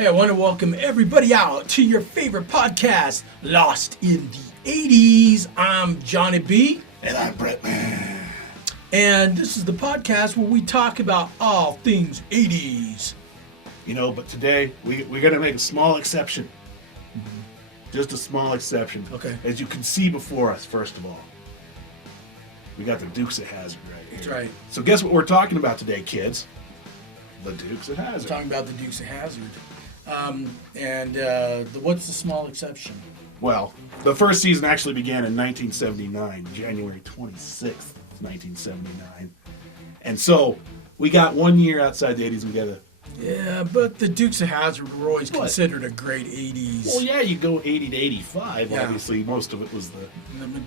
Hey, I want to welcome everybody out to your favorite podcast, Lost in the 80's. I'm Johnny B. And I'm Bretman. And this is the podcast where we talk about all things 80's. You know, but today we're going to make a small exception. Just a small exception. Okay. As you can see before us, first of all, we got the Dukes of Hazzard right here. That's right. So guess what we're talking about today, kids? The Dukes of We're Hazzard. talking about the Dukes of Hazzard. What's the small exception? Well, the first season actually began in 1979, January 26th, 1979. And so we got 1 year outside the 80's. We got a... Yeah, but the Dukes of Hazzard were always considered a great 80's. Well, yeah, you go 80 to 85. Yeah. Obviously, most of it was the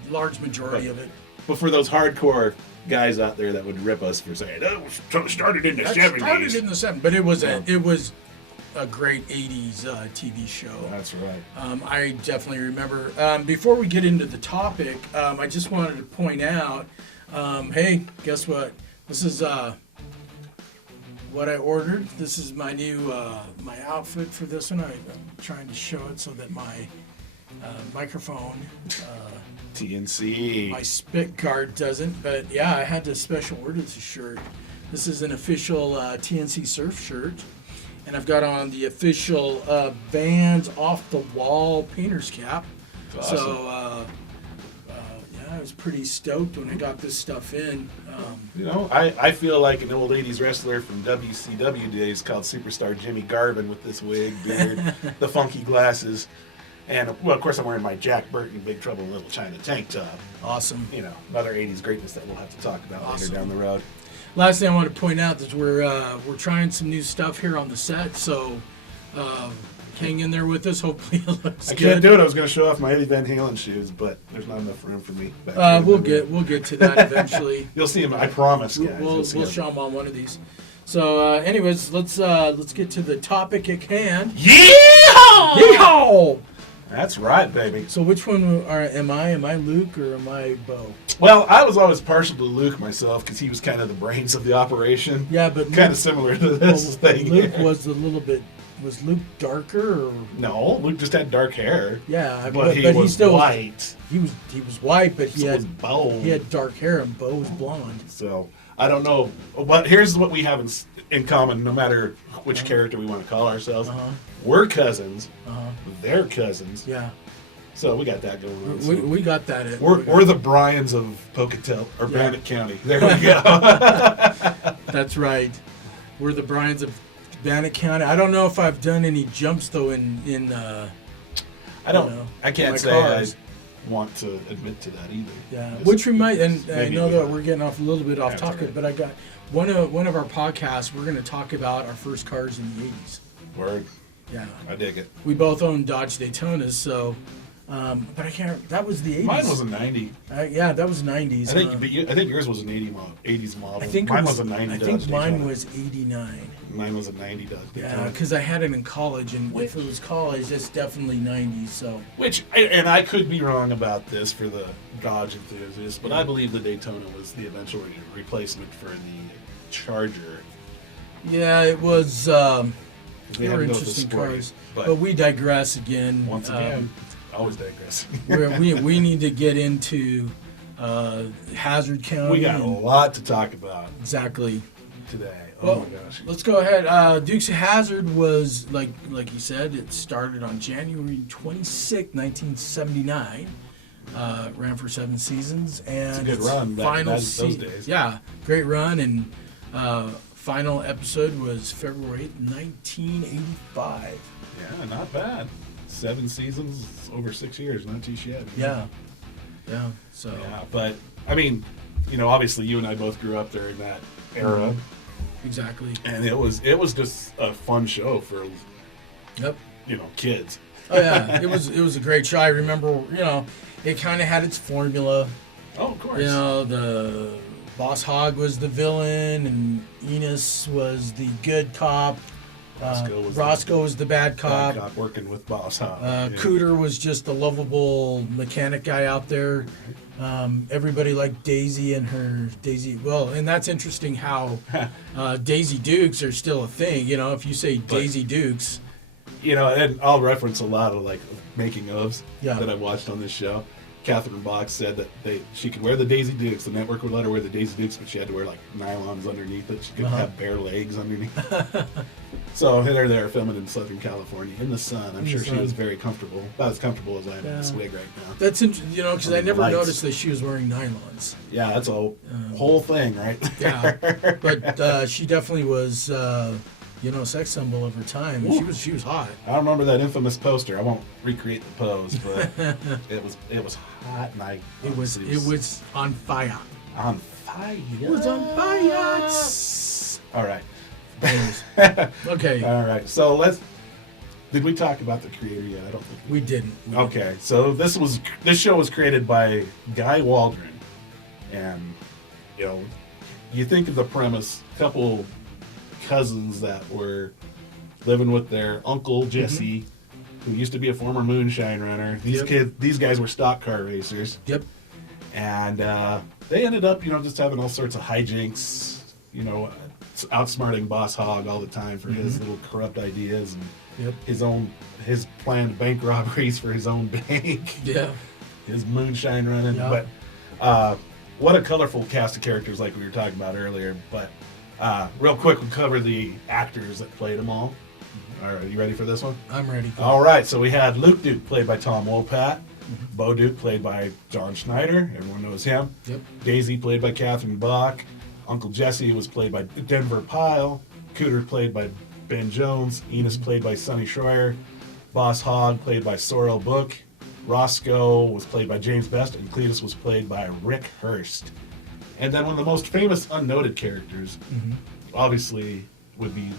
large majority of it. But for those hardcore guys out there that would rip us for saying, oh, started in the 70s. Started in the 70s, but it was a great 80's TV show. That's right. I definitely remember. Before we get into the topic, I just wanted to point out, hey, guess what? This is what I ordered. This is my new my outfit for this one. I'm trying to show it so that my microphone, TNC. my spit guard doesn't. But yeah, I had to special order this shirt. This is an official TNC surf shirt. And I've got on the official Vans Off the Wall painter's cap. Awesome. So, yeah, I was pretty stoked when I got this stuff in. You know, I feel like an old 80s wrestler from WCW days called Superstar Jimmy Garvin with this wig, beard, the funky glasses. And, well, of course, I'm wearing my Jack Burton Big Trouble in Little China tank top. Awesome. You know, another 80s greatness that we'll have to talk about later down the road. Last thing I want to point out is we're trying some new stuff here on the set, so hang in there with us. Hopefully it looks good. I can't do it. I was going to show off my Eddie Van Halen shoes, but there's not enough room for me. We'll get to that eventually. You'll see them. I promise, guys. We'll show them on one of these. So, anyways, let's get to the topic at hand. Yeehaw! Yeehaw! That's right, baby. So which one am I? Am I Luke or am I Bo? Well, I was always partial to Luke myself because he was kind of the brains of the operation. Yeah, but kind of similar to this thing. Luke was a little bit. Was Luke darker? Or? No, Luke just had dark hair. Yeah, but he was still white. He was white, but he was Bo. He had dark hair, and Bo was blonde. So I don't know, but here's what we have in common. No matter which character we want to call ourselves, we're cousins. They're cousins. Yeah. So we got that going on. We got that. We're the Bryans of Pocatello or Bandit County. There we go. That's right. We're the Bryans of Bandit County. I don't know if I've done any jumps though in I can't say cars. I want to admit to that either. Yeah. Which we might, and I know that we're getting off a little bit off topic, right. But I got one of our podcasts. We're going to talk about our first cars in the 80's. Word. Yeah. I dig it. We both own Dodge Daytonas, so. But I can't. That was the 80's. Mine was a 90. Yeah, that was 90's. I think yours was an 80s model. I think mine was a 90. I think mine was 89. Mine was a 90 Dodge Daytona. Yeah, because I had it in college, and if it was college, it's definitely 90s. So. And I could be wrong about this for the Dodge enthusiasts, but I believe the Daytona was the eventual replacement for the Charger. Yeah, it was. They were had interesting cars, but we digress again. Once again. Always digress. we need to get into Hazzard County. We got a lot to talk about. Exactly. Today. Well, my gosh. Let's go ahead. Dukes of Hazzard was, like you said, it started on January 26, 1979. Ran for 7 seasons. And it's a good run back in those days. Yeah, great run. And final episode was February 8, 1985. Yeah, not bad. 7 seasons, over 6 years, not too shabby. Yeah. So. Yeah, but I mean, you know, obviously you and I both grew up during that era. Exactly. And it was just a fun show for, kids. Oh yeah, it was a great show. I remember, it kind of had its formula. Oh, of course. The Boss Hogg was the villain, and Enos was the good cop. Roscoe was the bad cop. Working with Boss Hogg. Cooter was just the lovable mechanic guy out there. Everybody liked Daisy and her Daisy. Well, and that's interesting how Daisy Dukes are still a thing. If you say Daisy Dukes, You know, and I'll reference a lot of like making ofs Yeah. that I watched on this show. Catherine Bach said that she could wear the Daisy Dukes. The network would let her wear the Daisy Dukes, but she had to wear like nylons underneath it. She couldn't have bare legs underneath. So they're there filming in Southern California in the sun. I'm sure she was very comfortable, about as comfortable as I am in this wig right now. That's interesting, you know, because I never lights. noticed that she was wearing nylons. Yeah, that's a whole thing, right? Yeah, but she definitely was, you know, a sex symbol of her time. And she was hot. I remember that infamous poster. I won't recreate the pose, but it was hot, and It was on fire. on fire. It was on fire. All right. Okay, All right. So did we talk about the creator yet? I don't think we didn't. Okay, so this show was created by Guy Waldron, and you know, you think of the premise: couple cousins that were living with their uncle Jesse, who used to be a former moonshine runner. These guys were stock car racers. Yep. And they ended up, you know, just having all sorts of hijinks. You know, outsmarting Boss Hogg all the time for his little corrupt ideas and his planned bank robberies for his own bank. Yeah. His moonshine running. Yeah. But what a colorful cast of characters, like we were talking about earlier. But real quick, we'll cover the actors that played them all. All right, you ready for this one? I'm ready. All right, so we had Luke Duke, played by Tom Wopat. Bo Duke, played by John Schneider. Everyone knows him. Yep. Daisy, played by Catherine Bach. Uncle Jesse was played by Denver Pyle. Cooter, played by Ben Jones. Enos, played by Sonny Schreier. Boss Hogg, played by Sorrel Book. Roscoe was played by James Best. And Cletus was played by Rick Hurst. And then one of the most famous unnoted characters, obviously, would be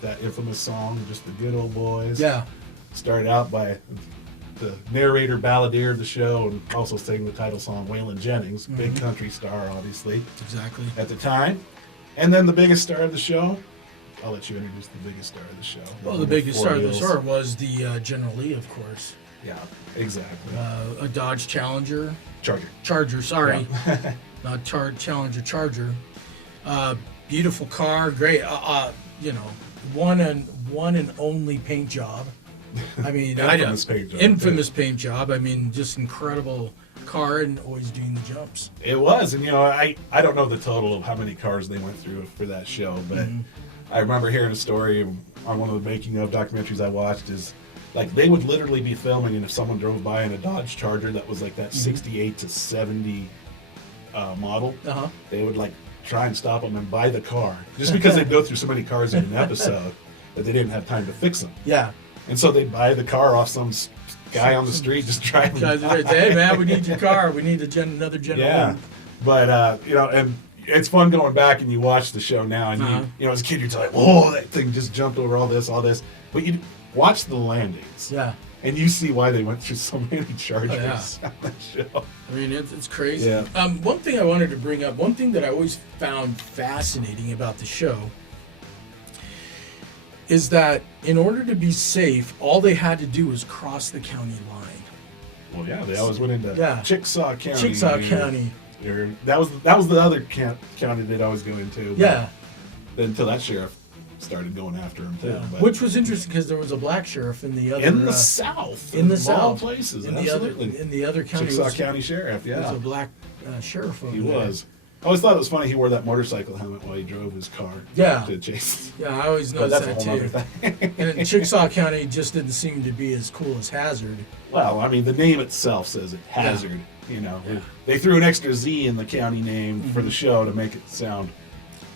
that infamous song, Just the Good Old Boys. Yeah. Started out by the narrator, balladeer of the show, and also sang the title song, Waylon Jennings, big country star, obviously, Exactly. at the time. And then the biggest star of the show, I'll let you introduce the biggest star of the show. Well, the biggest star of the show was the General Lee, of course. Yeah, exactly. A Dodge Challenger. Charger. Sorry. Not Challenger, Charger. Beautiful car, great. You know, one and only paint job. I mean, infamous paint job. I mean, just incredible car and always doing the jumps. It was, and you know, I don't know the total of how many cars they went through for that show, but I remember hearing a story on one of the making of documentaries I watched. Is like they would literally be filming, and if someone drove by in a Dodge Charger that was like that 68 to 70 model, they would like try and stop them and buy the car just because they'd go through so many cars in an episode that they didn't have time to fix them. Yeah. And so they'd buy the car off some guy on the street just driving. Guys, hey man, we need your car. We need another General. Yeah, but you know, and it's fun going back and you watch the show now, and you know, as a kid, you're like, whoa, that thing just jumped over all this. But you watch the landings. Yeah. And you see why they went through so many Chargers on that show. I mean, it's crazy. Yeah. One thing I wanted to bring up, one thing that I always found fascinating about the show is that in order to be safe, all they had to do was cross the county line. Well, yeah, they always went into Chickasaw County. Chickasaw County. That was the other county they'd always go into. Yeah. Until that sheriff started going after him too. Yeah. But Which was interesting because there was a black sheriff in the other in the south. In the of south all places, in absolutely. the other county. Chickasaw County Sheriff. Yeah. There was a black sheriff over He there. was. I always thought it was funny he wore that motorcycle helmet while he drove his car. Yeah. To chase. Yeah, I always But noticed that's a that whole too. other thing. And Chickasaw County just didn't seem to be as cool as Hazzard. Well, I mean, the name itself says it, Hazzard. You know, they threw an extra Z in the county name for the show to make it sound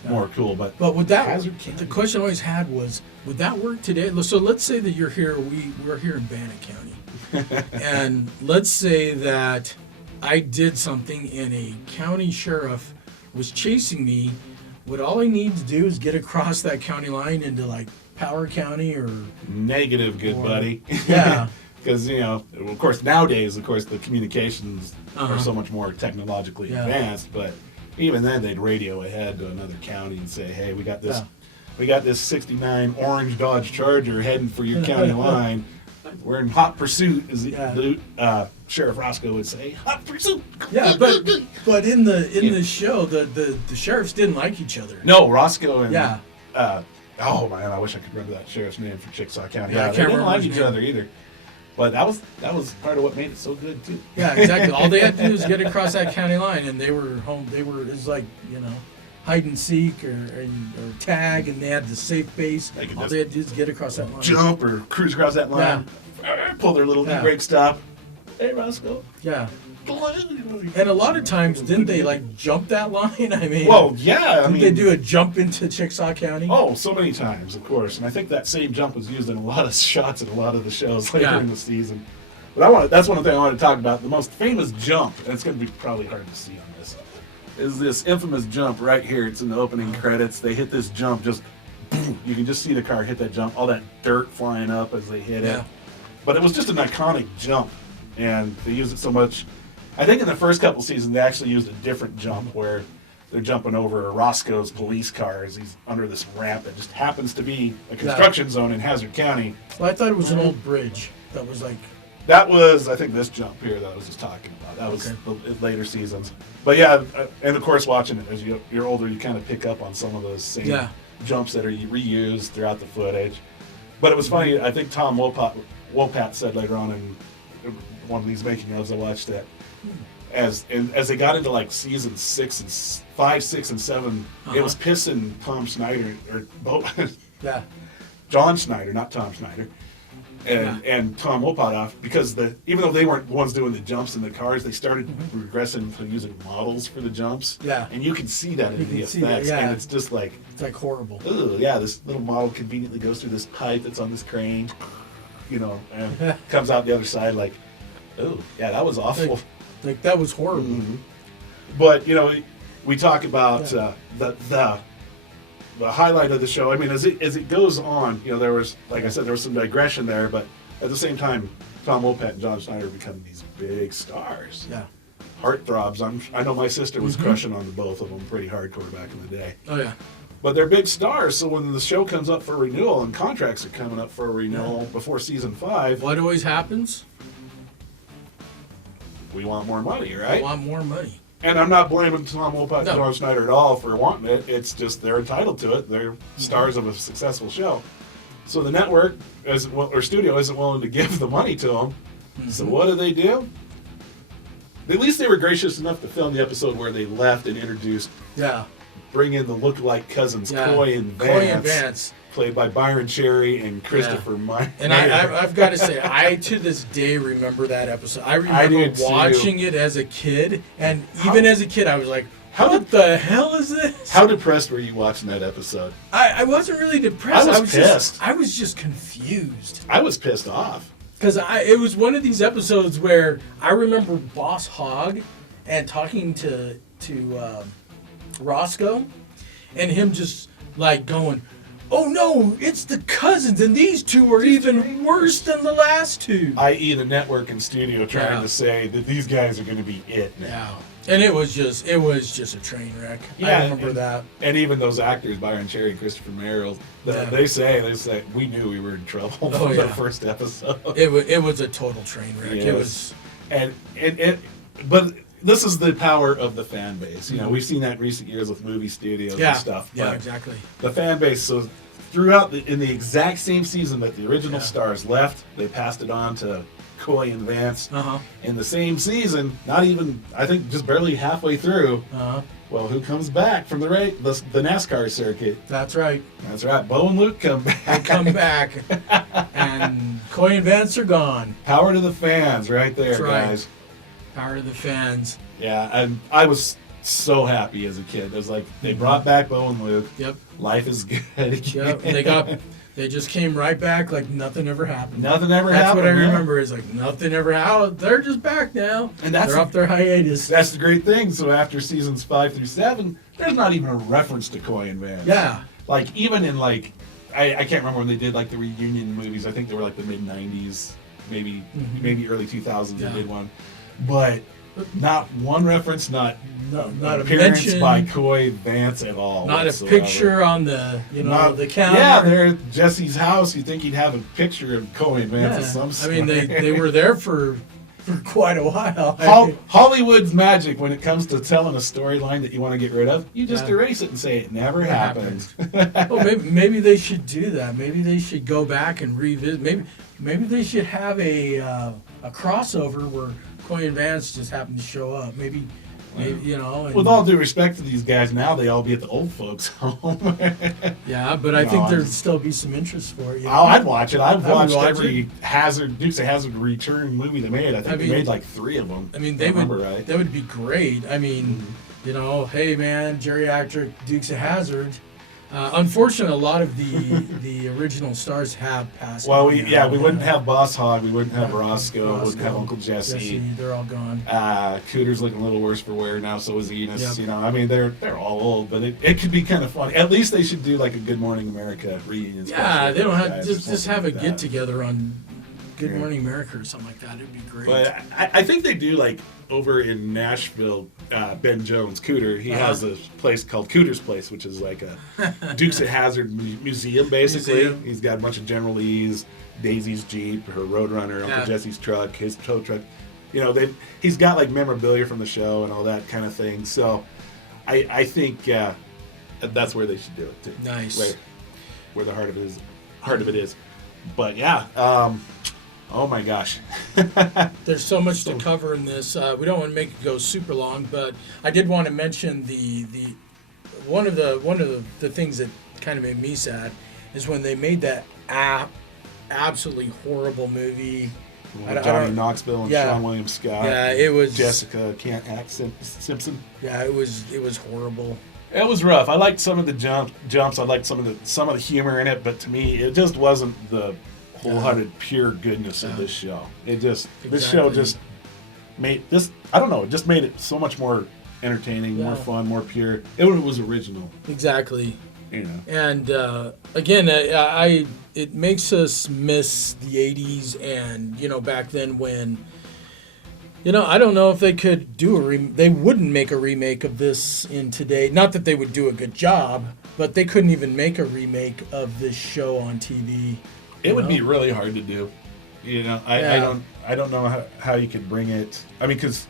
more cool. But would that? Hazzard County. The question I always had was, would that work today? So let's say that you're here. We're here in Bannock County, and let's say that I did something and a county sheriff was chasing me. Would all I need to do is get across that county line into like Power County or negative, good buddy. Yeah. Because, you know, of course, nowadays, of course, the communications are so much more technologically advanced. But even then, they'd radio ahead to another county and say, hey, we got this 69 orange Dodge Charger heading for your county line. We're in hot pursuit, as Sheriff Roscoe would say. Hot pursuit. Yeah, but in the show, the sheriffs didn't like each other. No, Roscoe and Oh man, I wish I could remember that sheriff's name from Chickasaw County. Yeah, I They can't didn't remember like his each name. other either. But that was part of what made it so good too. Yeah, exactly. All they had to do was get across that county line, and they were home. It was like, hide and seek or tag, and they had the safe base. They could All just they had to do is get across that line. Jump or cruise across that line, pull their little e-brake stop. Hey, Roscoe. Yeah. And a lot of times, didn't they like jump that line? I mean, Well, yeah. didn't they do a jump into Chickasaw County? Oh, so many times, of course. And I think that same jump was used in a lot of shots in a lot of the shows later in the season. But that's one thing I want to talk about. The most famous jump, and it's going to be probably hard to see on this, is this infamous jump right here. It's in the opening credits. They hit this jump, just boom, you can just see the car hit that jump, all that dirt flying up as they hit it. But it was just an iconic jump, and they used it so much. I think in the first couple seasons, they actually used a different jump where they're jumping over Roscoe's police car as he's under this ramp that just happens to be a construction zone in Hazzard County. Well, I thought it was an old bridge that was like. That was, I think, this jump here that I was just talking about. That was the later seasons. But yeah, and of course, watching it as you're older, you kind of pick up on some of those same jumps that are reused throughout the footage. But it was funny. I think Tom Wopat said later on in one of these making ofs I watched that as they got into like season 5, 6, and 7, it was pissing Tom Snyder John Schneider, not Tom Schneider. And Tom Wopat off because even though they weren't the ones doing the jumps in the cars, they started regressing to using models for the jumps. Yeah, and you can see that in the effects, and it's just like it's like horrible. Ugh, yeah, this little model conveniently goes through this pipe that's on this crane, and comes out the other side like, oh yeah, that was awful. Like that was horrible. Mm-hmm. But we talk about the highlight of the show. I mean, as it goes on, there was, like I said, there was some digression there, but at the same time, Tom Wopat and John Schneider become these big stars. Yeah. Heartthrobs. I know my sister was crushing on the both of them pretty hardcore back in the day. Oh, yeah. But they're big stars, so when the show comes up for renewal and contracts are coming up for renewal before season 5. What always happens? We want more money, right? We want more money. And I'm not blaming Tom Wopat and John Schneider at all for wanting it. It's just they're entitled to it. They're stars of a successful show. So the network or studio isn't willing to give the money to them. So what do? At least they were gracious enough to film the episode where they left and introduced, bring in the look-alike cousins, Coy and Vance. Played by Byron Cherry and Christopher Meyer. And I've got to say, I to this day remember that episode. I remember watching it as a kid, and even as a kid, I was like, what the hell is this? How depressed were you watching that episode? I wasn't really depressed. I was pissed. I was just confused. I was pissed off. Because it was one of these episodes where I remember Boss Hogg and talking to Roscoe, and him just like going, oh no, it's the cousins, and these two are even worse than the last two. I.e. the network and studio trying to say that these guys are going to be it now. And it was just a train wreck. I remember that. And even those actors, Byron Cherry and Christopher Merrill, they say we knew we were in trouble from the first episode. It was a total train wreck. Yes. It was, but this is the power of the fan base. We've seen that in recent years with movie studios and stuff. Yeah, exactly. The fan base. So throughout in the exact same season that the original stars left, they passed it on to Coy and Vance. In the same season, not even, I think, just barely halfway through. Well, who comes back from the NASCAR circuit? That's right. That's right. Bo and Luke come back. They come back, and Coy and Vance are gone. Power to the fans, right there, guys. Power to the fans. Yeah, and I was so happy as a kid. It was like they brought back Bo and Luke. Yep. Life is good again. Yep. They just came right back like nothing ever happened. Nothing ever happened. That's what I remember is like nothing ever happened. They're just back now. And they're off their hiatus. That's the great thing. So after seasons 5 through 7, there's not even a reference to Coy and Vance. Yeah. Like even in I can't remember when they did like the reunion movies. I think they were like the mid 90s, maybe early 2000s they did one. But not one reference, not appearance mention by Coy Vance at all. Not whatsoever. A picture on the the counter. Yeah, they're at Jesse's house. You think he'd have a picture of Coy Vance of some sort. I mean, they were there for for quite a while. Hollywood's magic when it comes to telling a storyline that you want to get rid of. You just erase it and say it never happened. Well, maybe they should do that. Maybe they should go back and revisit. Maybe they should have a crossover where Coy and Vance just happen to show up. Maybe you know. And, with all due respect to these guys, now they all be at the old folks' home. Yeah, but I think there'd still be some interest for it. You know? Oh, I'd watch it. I've watched watch every Dukes of Hazzard return movie they made. I think they made like 3 of them. I mean, that would be great. I mean, you know, hey man, geriatric Dukes of Hazzard. Unfortunately, a lot of the original stars have passed. Well, we wouldn't have Boss Hogg, we wouldn't have Roscoe, wouldn't have Uncle Jesse. They're all gone. Cooter's looking a little worse for wear now, so is Enos. Yep. You know, I mean, they're all old, but it could be kind of funny. At least they should do like a Good Morning America reunion. Yeah, they don't have just have a get together on Good Morning America or something like that. It'd be great. But I think they do like over in Nashville. Ben Jones, Cooter, he has a place called Cooter's Place, which is like a Dukes of Hazzard museum, basically. He's got a bunch of General Lee's, Daisy's Jeep, her Roadrunner, Uncle Jesse's truck, his tow truck. You know, he's got like memorabilia from the show and all that kind of thing. So I think that's where they should do it too. Nice. Where the heart of it is. But yeah, oh my gosh. There's so much to cover in this. We don't want to make it go super long, but I did want to mention the one of the things that kind of made me sad is when they made that absolutely horrible movie. Johnny Knoxville and Sean William Scott. Yeah, it was Jessica Can't Act Simpson. Yeah, it was horrible. It was rough. I liked some of the jumps. I liked some of the humor in it, but to me, it just wasn't the wholehearted pure goodness of this show. This show just made this. I don't know. It just made it so much more entertaining, more fun, more pure. It was original. Exactly. You know. And again, it makes us miss the 80s and, you know, back then when, you know, I don't know if they could do they wouldn't make a remake of this in today. Not that they would do a good job, but they couldn't even make a remake of this show on TV. It would be really hard to do. You know, I don't know how you could bring it. I mean, because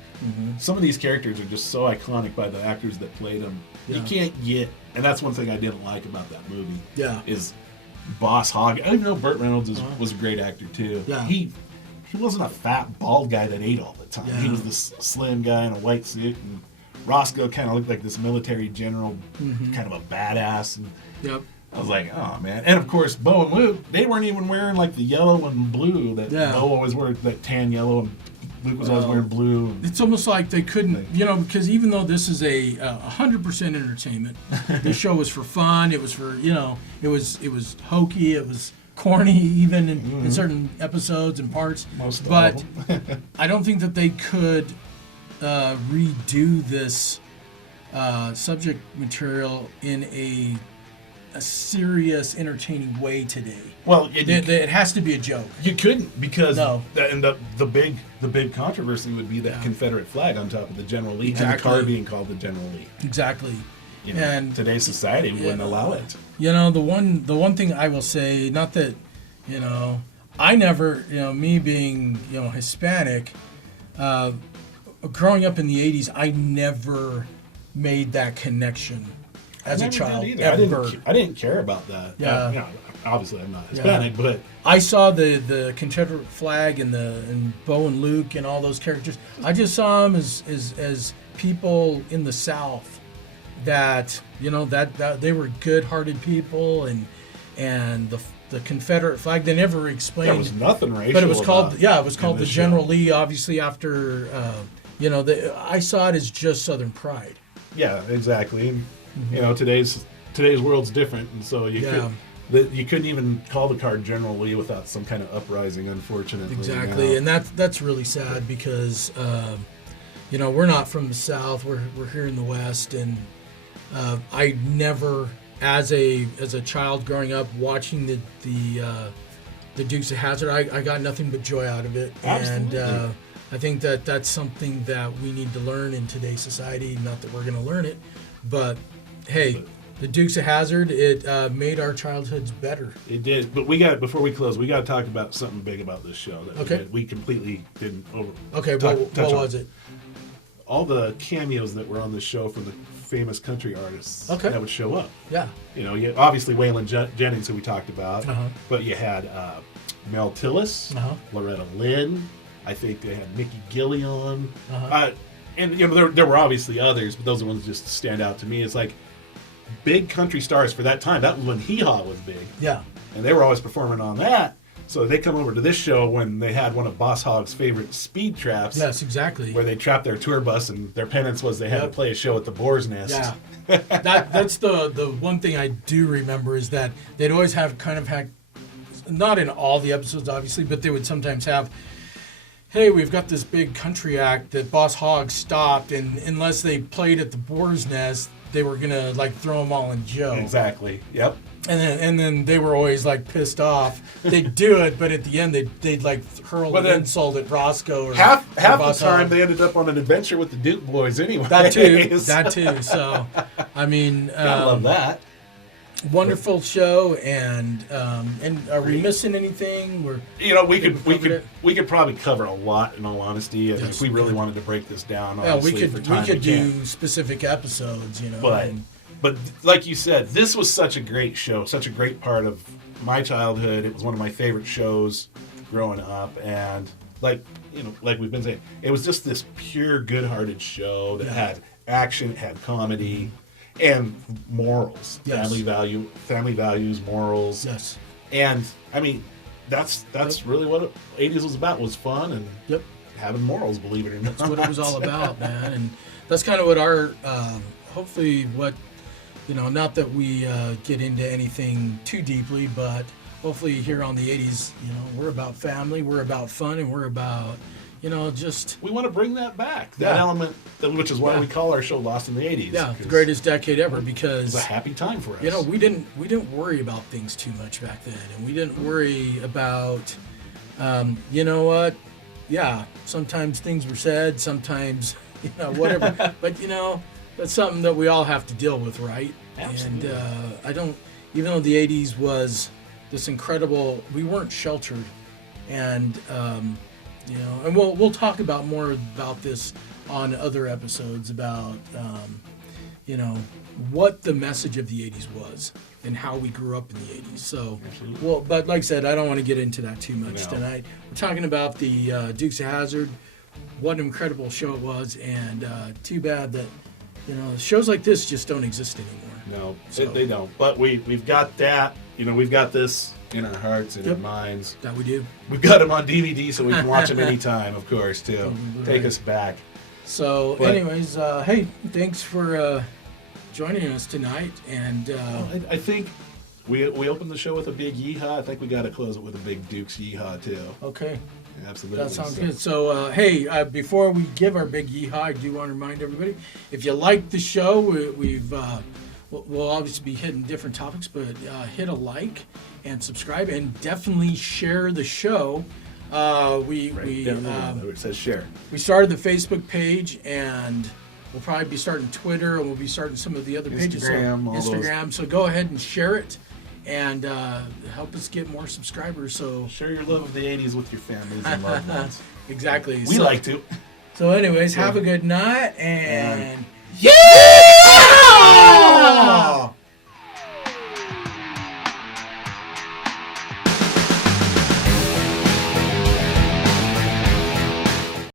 some of these characters are just so iconic by the actors that played them. Yeah. You can't get, and that's one thing I didn't like about that movie. Yeah, is Boss Hogg. I even know Burt Reynolds was a great actor too. Yeah, he wasn't a fat bald guy that ate all the time. Yeah. He was this slim guy in a white suit, and Roscoe kind of looked like this military general, kind of a badass. And I was like, oh man. And of course, Bo and Luke, they weren't even wearing like the yellow and blue that Bo always wore, that tan yellow, and Luke was always wearing blue. It's almost like they couldn't, you know, because even though this is a 100% entertainment, this show was for fun. It was for, you know, it was hokey. It was corny even in certain episodes and parts. But I don't think that they could redo this subject material in a serious, entertaining way today. Well, it has to be a joke. You couldn't, because the big controversy would be that Confederate flag on top of the General Lee, and the car being called the General Lee. Exactly. You know, and today's society wouldn't allow it. You know, the one thing I will say, not that, you know, I never, you know, me being, you know, Hispanic, growing up in the 80s, I never made that connection as a child. Ever. I didn't care about that. Yeah. You know, obviously I'm not Hispanic, but I saw the Confederate flag and Bo and Luke and all those characters. I just saw them as people in the South that, you know, that they were good-hearted people, and the Confederate flag, they never explained. There was nothing racial. But it was called the General Lee, obviously after you know, I saw it as just Southern pride. Yeah, exactly. And, you know, today's world's different, and so you couldn't even call the car General Lee without some kind of uprising, unfortunately. Exactly, you know? And that's really sad because you know, we're not from the South. We're here in the West, and I never, as a child growing up watching the Dukes of Hazzard, I got nothing but joy out of it. Absolutely. And I think that's something that we need to learn in today's society. Not that we're going to learn it, but hey, the Dukes of Hazzard. It made our childhoods better. It did, but before we close, we got to talk about something big about this show that we completely didn't over. Okay, what was it? All the cameos that were on the show from the famous country artists that would show up. Yeah. You know, obviously Waylon Jennings, who we talked about, but you had Mel Tillis, Loretta Lynn. I think they had Mickey Gillian. And you know, there were obviously others, but those are the ones that just stand out to me. It's like big country stars for that time. That was when Hee Haw was big. Yeah. And they were always performing on that. So they come over to this show when they had one of Boss Hogg's favorite speed traps. Yes, exactly. Where they trapped their tour bus, and their penance was they had to play a show at the Boar's Nest. Yeah. That's the one thing I do remember is that they'd always have not in all the episodes, obviously, but they would sometimes have, hey, we've got this big country act that Boss Hogg stopped, and unless they played at the Boar's Nest, they were gonna like throw them all in jail. Exactly. Yep. And then they were always like pissed off. They'd do it, but at the end they'd like hurl an insult at Roscoe. Or half the Boss time Hogg. they ended up on an adventure with the Duke boys anyway. That too. So, I mean, I love that. Wonderful show, and are we missing anything? We could probably cover a lot. In all honesty, if we really wanted to break this down, we could do specific episodes. But like you said, this was such a great show, such a great part of my childhood. It was one of my favorite shows growing up, and like we've been saying, it was just this pure, good-hearted show that had action, it had comedy, and morals, family values, morals. Yes. And I mean, that's really what 80's was about. Was fun and having morals. Believe it or not, that's what it was all about, man. And that's kind of what our hopefully what. Not that we get into anything too deeply, but hopefully here on the 80's, we're about family, we're about fun, and we're about, just... We want to bring that back, that element, which is why we call our show Lost in the 80's. Yeah, the greatest decade ever, because... It's a happy time for us. We didn't worry about things too much back then, and we didn't worry about, you know what? Yeah, sometimes things were said, sometimes, whatever, but, that's something that we all have to deal with, right? Absolutely. And even though the 80's was this incredible, we weren't sheltered. And, and we'll talk about more about this on other episodes about, what the message of the 80's was and how we grew up in the 80's. So, but like I said, I don't want to get into that too much tonight. We're talking about the Dukes of Hazzard. What an incredible show it was, and too bad that shows like this just don't exist anymore. No, they don't. But we've got that. We've got this in our hearts and our minds. That we do. We've got them on DVD, so we can watch them anytime, of course, too. Take us back. So, anyways, hey, thanks for joining us tonight. And I think we opened the show with a big yeehaw. I think we got to close it with a big Dukes yeehaw, too. Okay. Absolutely. That sounds good. So, hey, before we give our big yeehaw, I do want to remind everybody, if you like the show, we'll obviously be hitting different topics, but hit a like and subscribe, and definitely share the show. It says share. We started the Facebook page, and we'll probably be starting Twitter, and we'll be starting some of the other pages. Instagram. So go ahead and share it. And help us get more subscribers. So share your love of the 80's with your families and loved ones. Exactly. We like to. So anyways, have a good night, and yeah!